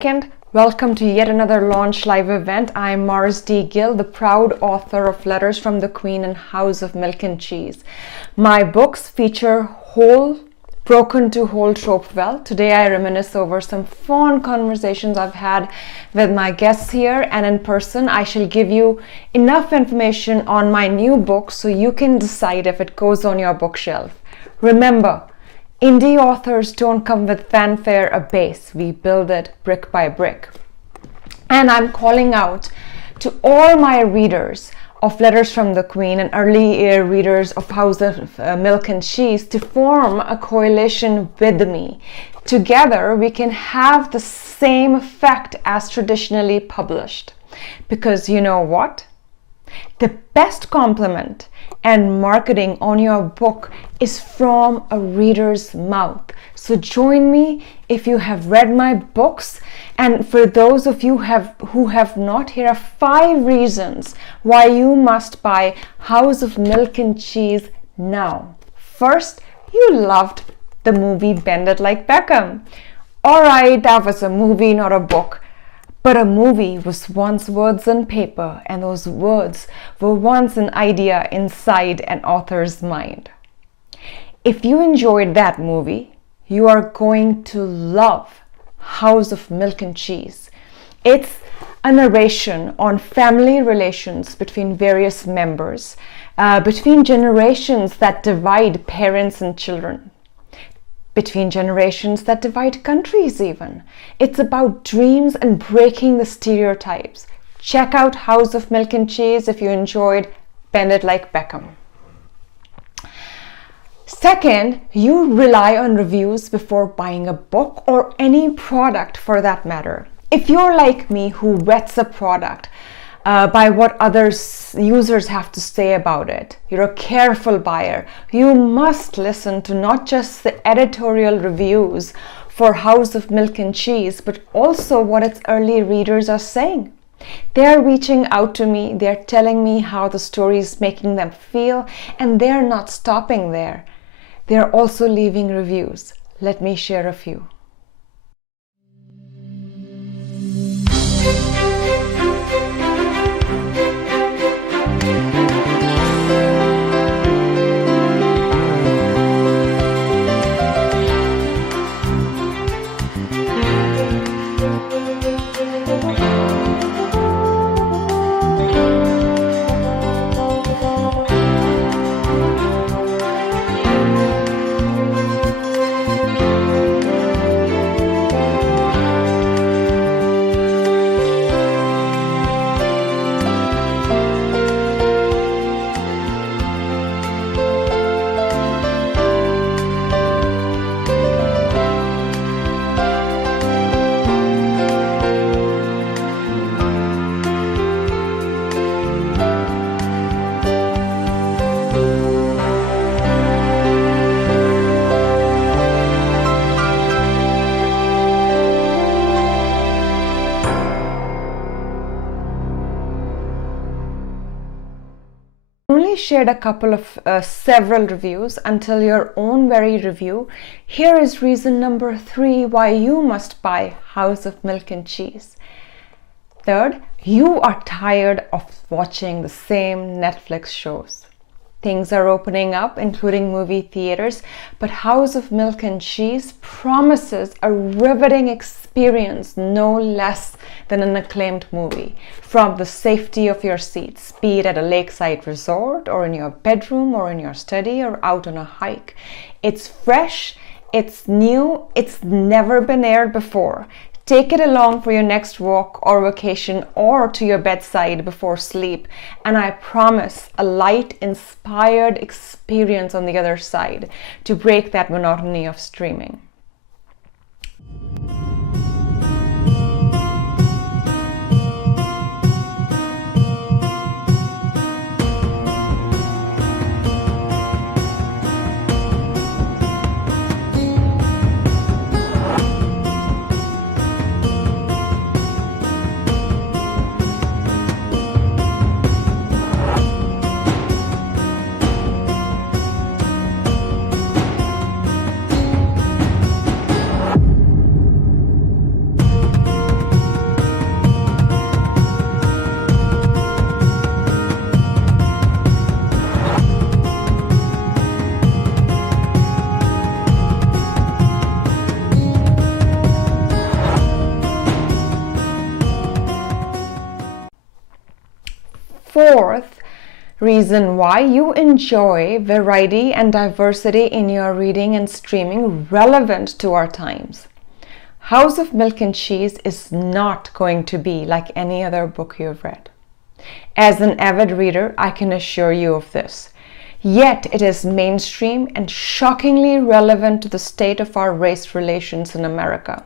Second, welcome to yet another launch live event. I'm Mars D. Gill, the proud author of Letters from the Queen and House of Milk and Cheese. My books feature whole, broken to whole trope well. Today I reminisce over some fun conversations I've had with my guests here, and in person I shall give you enough information on my new book so you can decide if it goes on your bookshelf. Remember, indie authors don't come with fanfare or base. We build it brick by brick. And I'm calling out to all my readers of Letters from the Queen and early year readers of House of Milk and Cheese to form a coalition with me. Together we can have the same effect as traditionally published. Because you know what? The best compliment and marketing on your book is from a reader's mouth. So join me if you have read my books. And for those of you who have not, here are 5 reasons why you must buy House of Milk and Cheese now. First, you loved the movie Bend It Like Beckham. Alright, that was a movie, not a book. But a movie was once words on paper, and those words were once an idea inside an author's mind. If you enjoyed that movie, you are going to love House of Milk and Cheese. It's a narration on family relations between various members, between generations that divide parents and children, between generations that divide countries even. It's about dreams and breaking the stereotypes. Check out House of Milk and Cheese if you enjoyed Bend It Like Beckham. Second, you rely on reviews before buying a book or any product for that matter. If you're like me who vets a product by what others users have to say about it, you're a careful buyer, you must listen to not just the editorial reviews for House of Milk and Cheese, but also what its early readers are saying. They're reaching out to me, they're telling me how the story is making them feel, and they're not stopping there. They're also leaving reviews. Let me share a few. Shared a couple of several reviews until your own very review. Here is reason number 3 why you must buy House of Milk and Cheese. Third, you are tired of watching the same Netflix shows. Things are opening up, including movie theaters, but House of Milk and Cheese promises a riveting experience no less than an acclaimed movie. From the safety of your seats, be it at a lakeside resort or in your bedroom or in your study or out on a hike. It's fresh, it's new, it's never been aired before. Take it along for your next walk or vacation or to your bedside before sleep, and I promise a light, inspired experience on the other side to break that monotony of streaming. fourth reason why you enjoy variety and diversity in your reading and streaming relevant to our times. House of Milk and Cheese is not going to be like any other book you've read. As an avid reader, I can assure you of this. Yet it is mainstream and shockingly relevant to the state of our race relations in America.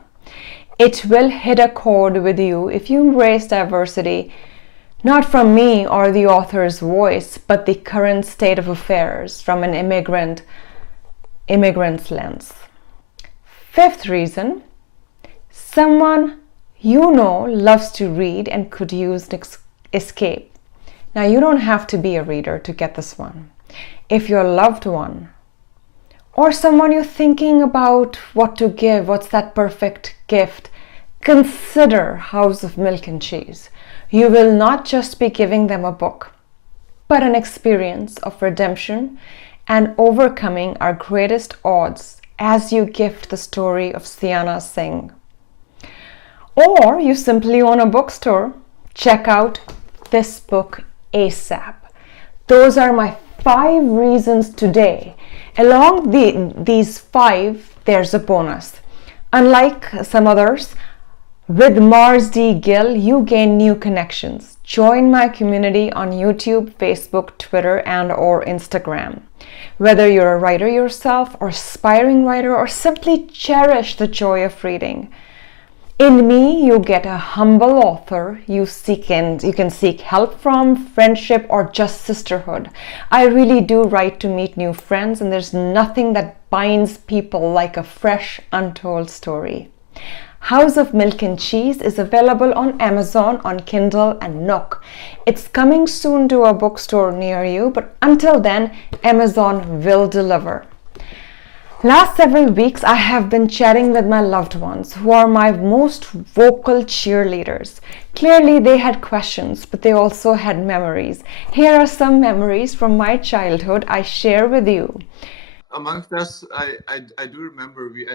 It will hit a chord with you if you embrace diversity, not from me or the author's voice, but the current state of affairs from an immigrant's lens. Fifth reason, someone you know loves to read and could use an escape. Now, you don't have to be a reader to get this one. If your loved one or someone you're thinking about what to give, what's that perfect gift, consider House of Milk and Cheese. You will not just be giving them a book, but an experience of redemption and overcoming our greatest odds as you gift the story of Sienna Singh. Or you simply own a bookstore, check out this book ASAP. Those are my 5 reasons today. Along these 5, there's a bonus. Unlike some others, with Mars D. Gill, you gain new connections. Join my community on YouTube, Facebook, Twitter, and or Instagram. Whether you're a writer yourself or aspiring writer or simply cherish the joy of reading, in me, you get a humble author you can seek help from, friendship, or just sisterhood. I really do write to meet new friends, and there's nothing that binds people like a fresh, untold story. House of Milk and Cheese is available on Amazon, on Kindle, and Nook. It's coming soon to a bookstore near you, but until then, Amazon will deliver. Last several weeks, I have been chatting with my loved ones who are my most vocal cheerleaders. Clearly, they had questions, but they also had memories. Here are some memories from my childhood I share with you. Amongst us, I do remember we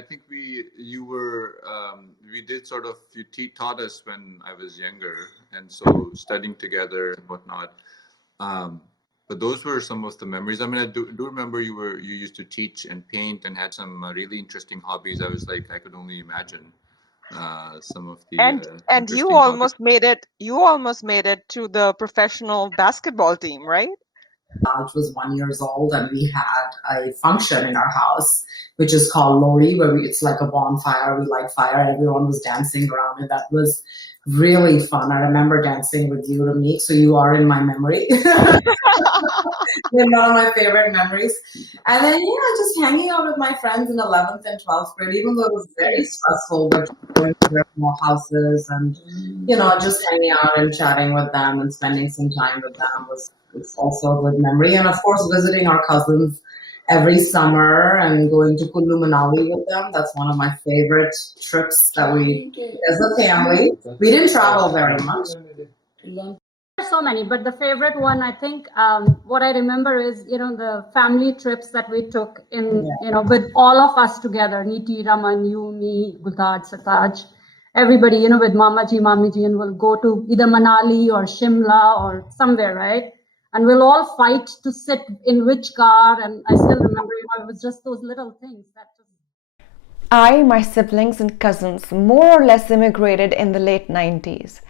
taught us when I was younger, and so studying together and whatnot. But those were some of the memories. I mean, I do remember you used to teach and paint and had some really interesting hobbies. I was like, I could only imagine some of the and you almost made it. You almost made it to the professional basketball team, right? Which was 1 year old, and we had a function in our house, which is called Lori, where it's like a bonfire. We light fire, and everyone was dancing around it. That was really fun. I remember dancing with you, Ramit, so you are in my memory. They're one of my favorite memories. And then, just hanging out with my friends in 11th and 12th grade, even though it was very stressful, but going to their small houses and, just hanging out and chatting with them and spending some time with them was also a good memory. And of course, visiting our cousins every summer and going to Kullu Manali with them. That's one of my favorite trips that we, as a family, we didn't travel very much. So many, but the favorite one, I think, what I remember is, the family trips that we took with all of us together, Niti, Raman, you, me, Gultaj, Sataj, everybody, with Mamaji, Mamiji, and we'll go to either Manali or Shimla or somewhere, right? And we'll all fight to sit in which car. And I still remember, it was just those little things that just... I, my siblings and cousins more or less immigrated in the late 90s,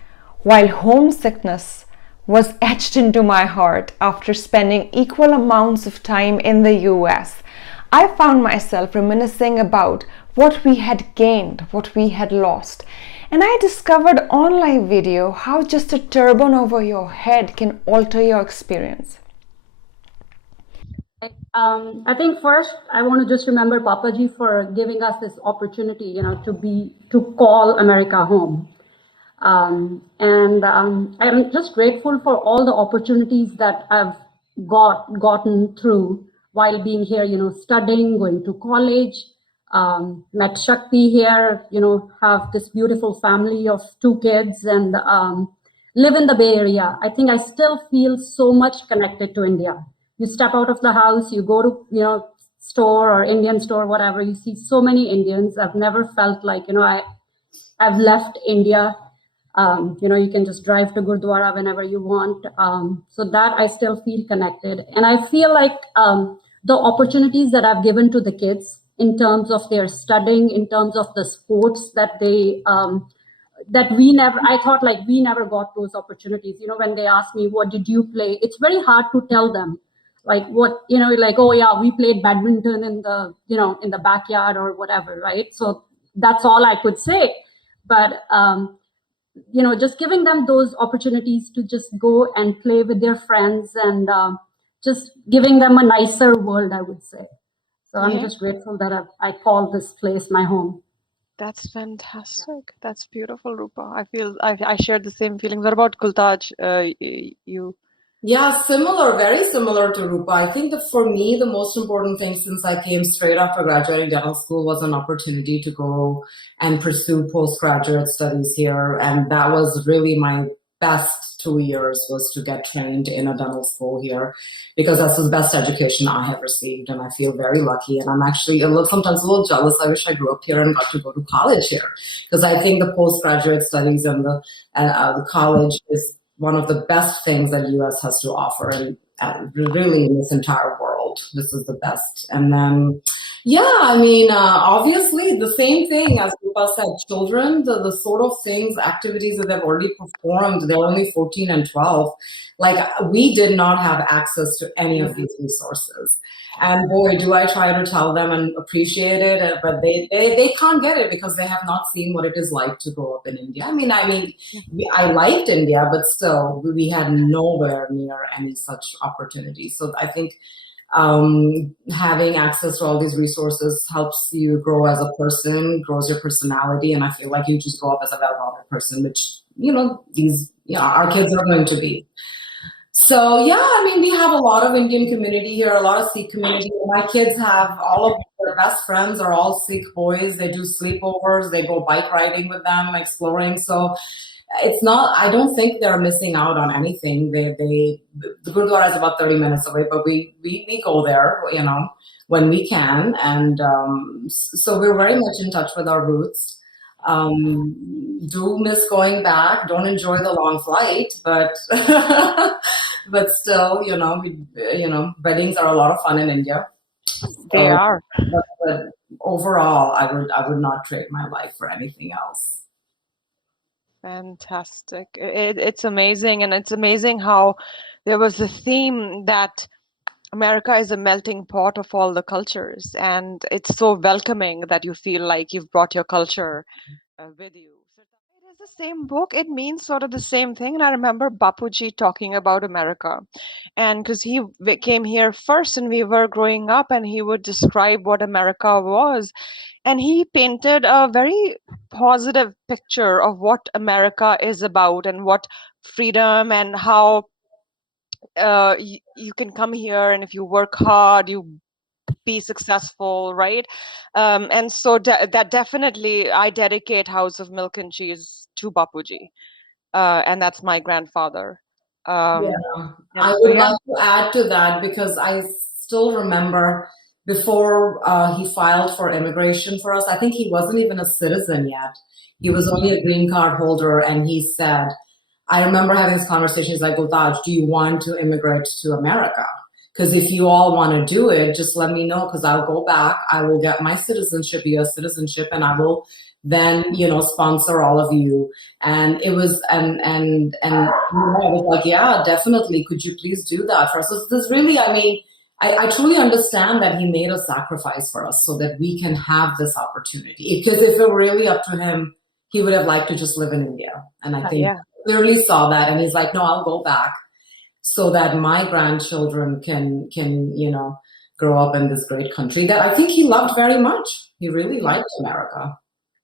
while homesickness was etched into my heart after spending equal amounts of time in the US. I found myself reminiscing about what we had gained, what we had lost. And I discovered on live video how just a turban over your head can alter your experience. I think first I want to just remember Papaji for giving us this opportunity, to call America home. I'm just grateful for all the opportunities that I've gotten through while being here, studying, going to college, met Shakti here, have this beautiful family of 2 kids and live in the Bay Area. I think I still feel so much connected to India. You step out of the house, you go to, store or Indian store, whatever, you see so many Indians. I've never felt like, I've left India. You can just drive to Gurdwara whenever you want. So that I still feel connected. And I feel like the opportunities that I've given to the kids in terms of their studying, in terms of the sports that they, I thought like we never got those opportunities. When they ask me, what did you play? It's very hard to tell them like what, like, oh yeah, we played badminton in the, in the backyard or whatever. Right. So that's all I could say. But, just giving them those opportunities to just go and play with their friends and just giving them a nicer world, I would say. So I'm just grateful that I call this place my home. That's fantastic. That's beautiful, Rupa. I feel I share the same feelings. What about Kultaj? You? Yeah, similar, very similar to Rupa. I think that for me, the most important thing since I came straight after graduating dental school was an opportunity to go and pursue postgraduate studies here. And that was really my best 2 years, was to get trained in a dental school here, because that's the best education I have received. And I feel very lucky. And I'm actually sometimes a little jealous. I wish I grew up here and got to go to college here, because I think the postgraduate studies and the college is one of the best things that U.S. has to offer, and really in this entire world, this is the best. And then, obviously the same thing as Rupa said, children, the sort of things, activities that they've already performed, they're only 14 and 12. Like, we did not have access to any of these resources. And boy, do I try to tell them and appreciate it, but they can't get it because they have not seen what it is like to grow up in India. I liked India, but still, we had nowhere near any such opportunities. So I think having access to all these resources helps you grow as a person, grows your personality, and I feel like you just grow up as a well-rounded person, which our kids are going to be. So we have a lot of Indian community here, a lot of Sikh community. My kids have all of their best friends are all Sikh boys. They do sleepovers, they go bike riding with them, exploring. So I don't think they're missing out on anything. The Gurdwara is about 30 minutes away, but we go there, when we can. And so we're very much in touch with our roots. Do miss going back, don't enjoy the long flight, but but still, weddings are a lot of fun in India. They are. But overall, I would not trade my life for anything else. Fantastic. It's amazing. And it's amazing how there was a theme that America is a melting pot of all the cultures. And it's so welcoming that you feel like you've brought your culture with you. So it is the same book. It means sort of the same thing. And I remember Bapuji talking about America. And because he came here first and we were growing up, and he would describe what America was. And he painted a very positive picture of what America is about and what freedom and how you can come here, and if you work hard, you be successful, right? And so that definitely, I dedicate House of Milk and Cheese to Bapuji, and that's my grandfather. I would like to add to that, because I still remember before he filed for immigration for us, I think he wasn't even a citizen yet. He was only a green card holder, and he said, I remember having this conversation, he's like, Taj, do you want to immigrate to America? Because if you all want to do it, just let me know, because I'll go back, I will get my citizenship, US citizenship, and I will then, sponsor all of you. And it was, and I was like, yeah, definitely. Could you please do that for us? So this really, I truly understand that he made a sacrifice for us so that we can have this opportunity. Because if it were really up to him, he would have liked to just live in India. And I think he clearly saw that. And he's like, no, I'll go back so that my grandchildren can grow up in this great country that I think he loved very much. He really liked America.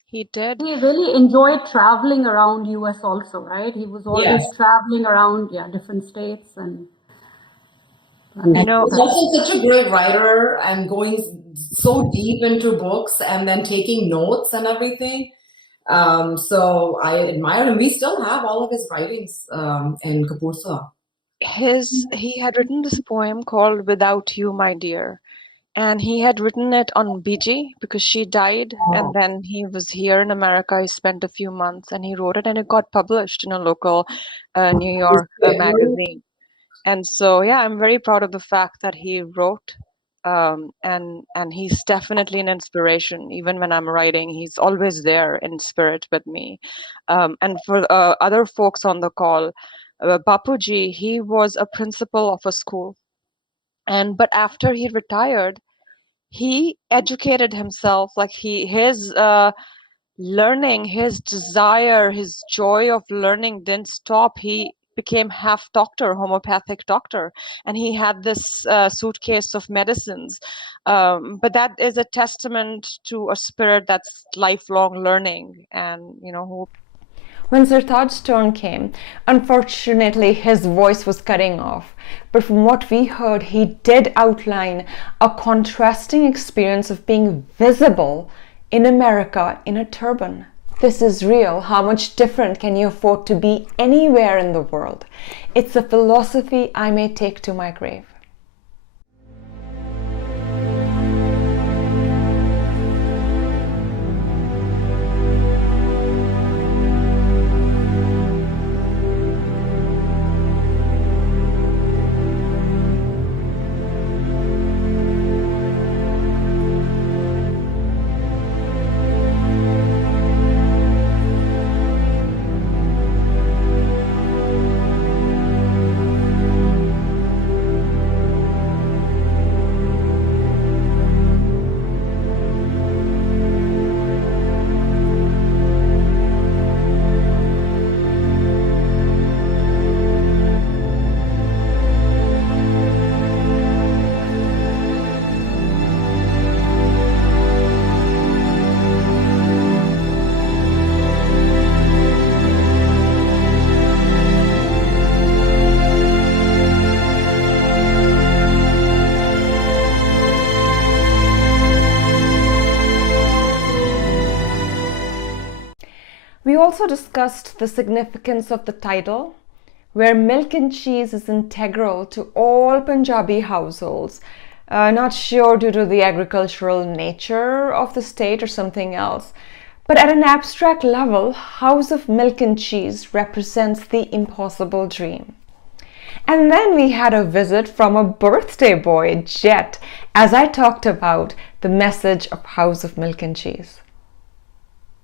He did. He really enjoyed traveling around US also, right? He was always traveling around, different states, and he's also such a great writer and going so deep into books and then taking notes and everything. So I admire him. We still have all of his writings in Kapurthala. He had written this poem called "Without You, My Dear," And he had written it on BG because she died, and then he was here in America. He spent a few months and he wrote it, and it got published in a local New York magazine. And so, yeah, I'm very proud of the fact that he wrote, and he's definitely an inspiration. Even when I'm writing, he's always there in spirit with me. And for other folks on the call, Bapuji, he was a principal of a school, but after he retired, he educated himself. Like his learning, his desire, his joy of learning didn't stop. He became half doctor, homeopathic doctor, and he had this suitcase of medicines. But that is a testament to a spirit that's lifelong learning, and who. When Sartaj's turn came, unfortunately his voice was cutting off, but from what we heard, he did outline a contrasting experience of being visible in America in a turban. This is real. How much different can you afford to be anywhere in the world? It's a philosophy I may take to my grave. We also discussed the significance of the title, where milk and cheese is integral to all Punjabi households. Not sure due to the agricultural nature of the state or something else. But at an abstract level, House of Milk and Cheese represents the impossible dream. And then we had a visit from a birthday boy, Jet, as I talked about the message of House of Milk and Cheese.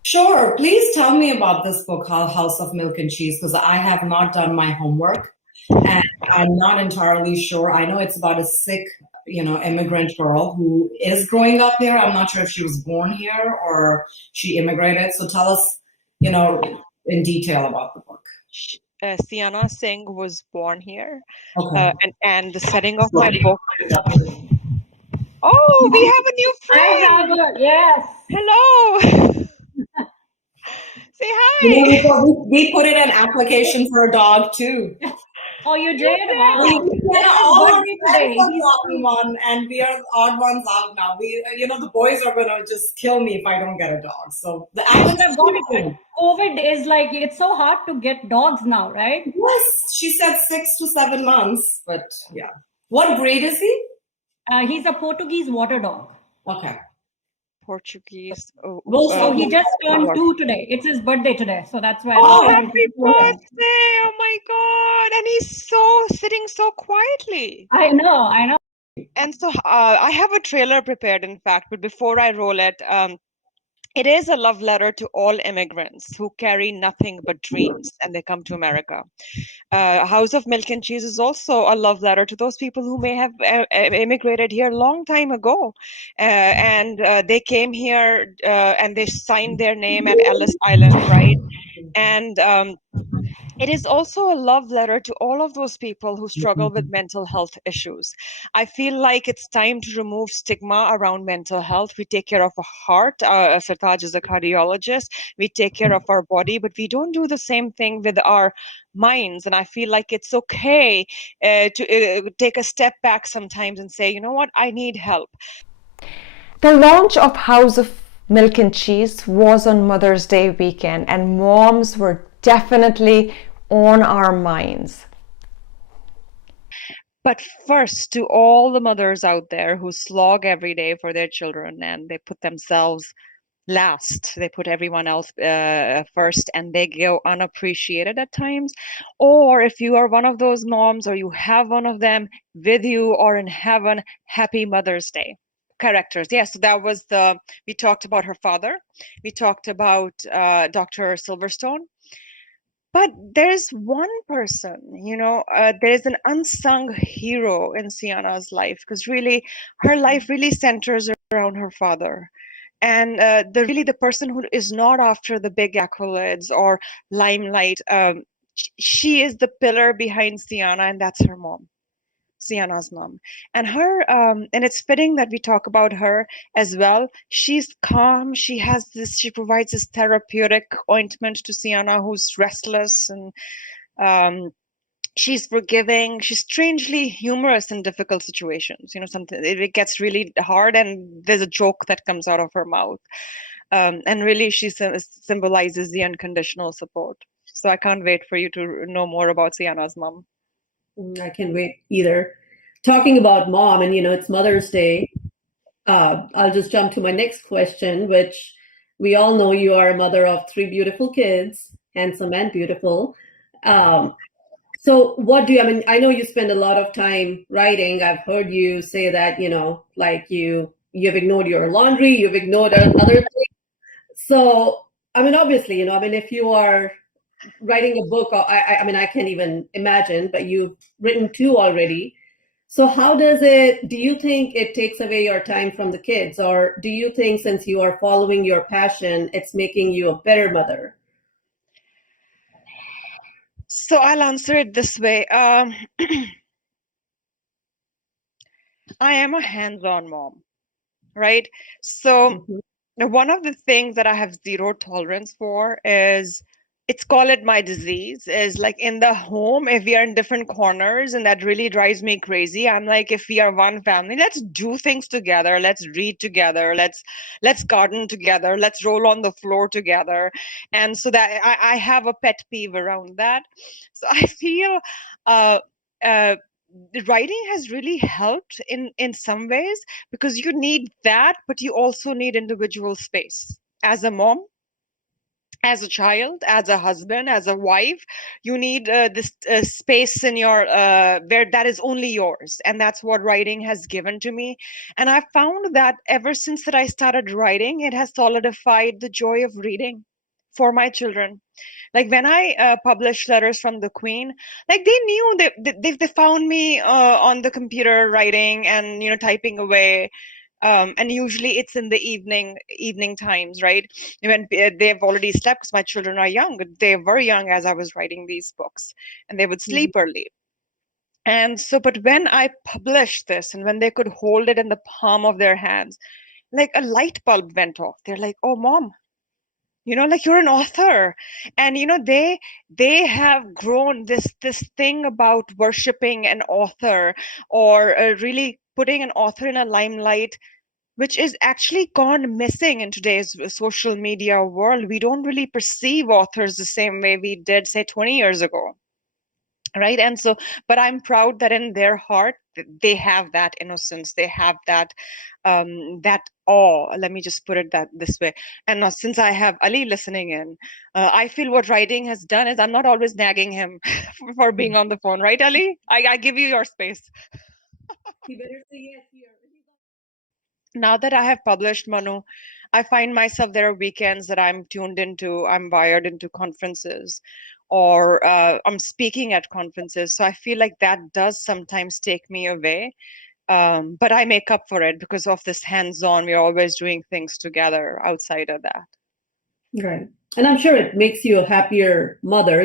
Sure. Please tell me about this book, House of Milk and Cheese, because I have not done my homework and I'm not entirely sure. I know it's about a Sikh, immigrant girl who is growing up here. I'm not sure if she was born here or she immigrated. So tell us, in detail about the book. Sienna Singh was born here, Okay. and the setting of my book. Oh, we have a new friend. I have a, yes. Hello. Say hi. We put in an application for a dog too. Oh, you did? Wow. All our friends are dropping one, and we are the odd ones out now. The boys are gonna just kill me if I don't get a dog. So the application. COVID is like, it's so hard to get dogs now, right? Yes, she said 6 to 7 months, but yeah. What breed is he? He's a Portuguese water dog. Okay. Portuguese. So he just turned 2 today. It's his birthday today, so that's why. Oh, happy birthday! Oh my God! And he's sitting so quietly. I know. And so I have a trailer prepared, in fact, but before I roll it, it is a love letter to all immigrants who carry nothing but dreams and they come to America. House of Milk and Cheese is also a love letter to those people who may have immigrated here a long time ago. And they came here and they signed their name at Ellis Island, right? And it is also a love letter to all of those people who struggle with mental health issues. I feel like it's time to remove stigma around mental health. We take care of our heart. Sartaj is a cardiologist. We take care of our body, but we don't do the same thing with our minds. And I feel like it's okay to take a step back sometimes and say, you know what, I need help. The launch of House of Milk and Cheese was on Mother's Day weekend, and moms were definitely on our minds. But first, to all the mothers out there who slog every day for their children and they put themselves last, they put everyone else first, and they go unappreciated at times. Or if you are one of those moms, or you have one of them with you or in heaven, happy Mother's Day. Characters. Yes, so that was we talked about her father. We talked about Dr. Silverstone. But there's one person, there's an unsung hero in Sienna's life, because really her life really centers around her father. And the person who is not after the big accolades or limelight, she is the pillar behind Sienna, and that's her mom. Sienna's mom. And and it's fitting that we talk about her as well. She's calm. She provides this therapeutic ointment to Sienna, who's restless, and she's forgiving. She's strangely humorous in difficult situations. Something it gets really hard, and there's a joke that comes out of her mouth. And really, she symbolizes the unconditional support. So I can't wait for you to know more about Sienna's mom. I can't wait either. Talking about mom, and it's Mother's Day, I'll just jump to my next question, which we all know you are a mother of 3 beautiful kids, handsome and beautiful. So what I know you spend a lot of time writing. I've heard you say that, like you've ignored your laundry, you've ignored other things. So, obviously, if you are writing a book, I can't even imagine, but you've written 2 already. So do you think it takes away your time from the kids, or do you think since you are following your passion, it's making you a better mother? So I'll answer it this way. I am a hands-on mom, right? So one of the things that I have zero tolerance for is, call it my disease, is like in the home, if we are in different corners, and that really drives me crazy. I'm like, if we are one family, let's do things together. Let's read together. Let's garden together. Let's roll on the floor together. And so that I have a pet peeve around that. So I feel writing has really helped in some ways, because you need that, but you also need individual space. As a mom, as a child, as a husband, as a wife, you need this space in your where that is only yours, and that's what writing has given to me. And I found that ever since that I started writing, it has solidified the joy of reading for my children. Like when I published Letters from the Queen, like they knew they found me on the computer writing and typing away. And usually it's in the evening times, right? When they've already slept, because my children are young. They were young as I was writing these books, and they would sleep early. And so, but when I published this, and when they could hold it in the palm of their hands, like a light bulb went off. They're like, "Oh, Mom, like you're an author." And they have grown this thing about worshiping an author, or really putting an author in a limelight, which is actually gone missing in today's social media world. We don't really perceive authors the same way we did, say, 20 years ago, right? And so, but I'm proud that in their heart they have that innocence, they have that that awe. Let me just put it this way. And now, since I have Ali listening in, I feel what writing has done is I'm not always nagging him for being on the phone, right, Ali? I give you your space. You better say yes here. Now that I have published, Manu, I find myself, there are weekends that I'm wired into conferences, or I'm speaking at conferences. So I feel like that does sometimes take me away. But I make up for it because of this hands-on. We're always doing things together outside of that. Right. And I'm sure it makes you a happier mother.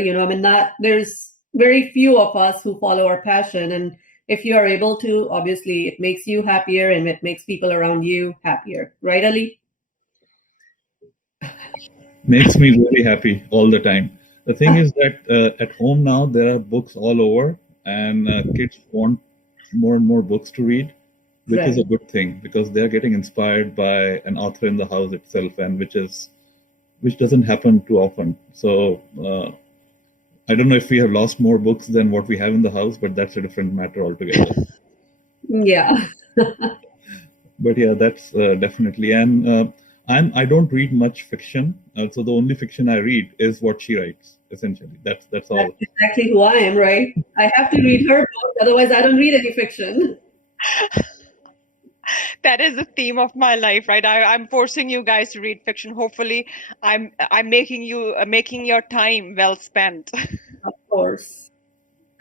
There's very few of us who follow our passion. And if you are able to, obviously it makes you happier, and it makes people around you happier. Right, Ali? Makes me really happy all the time. The thing is that at home now there are books all over, and kids want more and more books to read, which is a good thing, because they're getting inspired by an author in the house itself, and which doesn't happen too often. So I don't know if we have lost more books than what we have in the house, but that's a different matter altogether. Yeah. But yeah, that's definitely. And I don't read much fiction, so the only fiction I read is what she writes. Essentially, that's That's all. exactly who I am, right? I have to read her book, otherwise I don't read any fiction. That is the theme of my life, right? I'm forcing you guys to read fiction. Hopefully, I'm making you making your time well spent. Of course.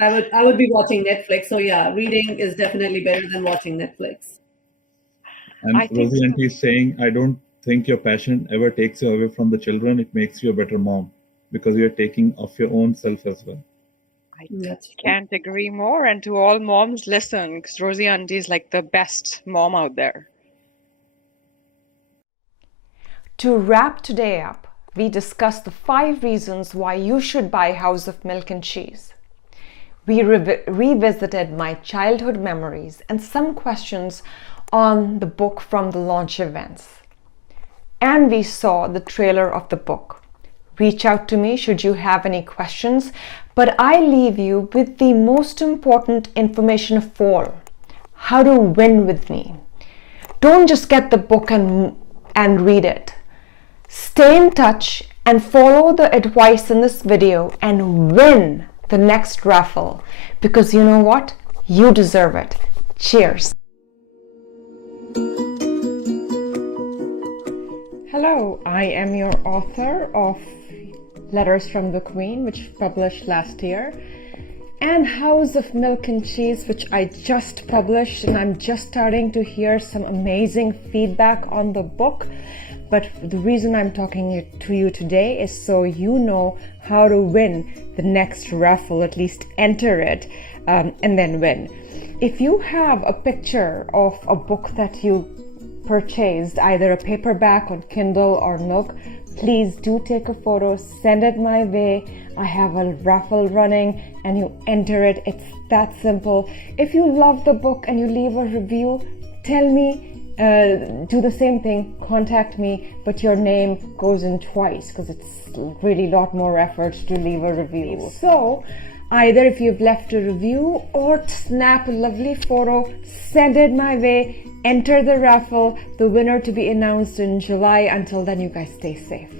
I would be watching Netflix. So yeah, reading is definitely better than watching Netflix. And I think Rosie so. Auntie is saying, I don't think your passion ever takes you away from the children. It makes you a better mom because you're taking of your own self as well. I That's true. can't agree more. And to all moms, listen, because Rosie Auntie is like the best mom out there. To wrap today up, we discussed the 5 reasons why you should buy House of Milk and Cheese. We revisited my childhood memories and some questions on the book from the launch events. And we saw the trailer of the book. Reach out to me should you have any questions, but I leave you with the most important information of all: how to win with me. Don't just get the book and read it. Stay in touch and follow the advice in this video and win the next raffle, because you know what? You deserve it. Cheers. Hello, I am your author of Letters from the Queen, which published last year, and House of Milk and Cheese, which I just published, and I'm just starting to hear some amazing feedback on the book. But the reason I'm talking to you today is so you know how to win the next raffle, at least enter it, and then win. If you have a picture of a book that you purchased, either a paperback on Kindle or Nook, please do take a photo, send it my way. I have a raffle running and you enter it. It's that simple. If you love the book and you leave a review, tell me, do the same thing, contact me, but your name goes in twice because it's really a lot more effort to leave a review. So either if you've left a review or snap a lovely photo, send it my way, enter the raffle, the winner to be announced in July. Until then, you guys stay safe.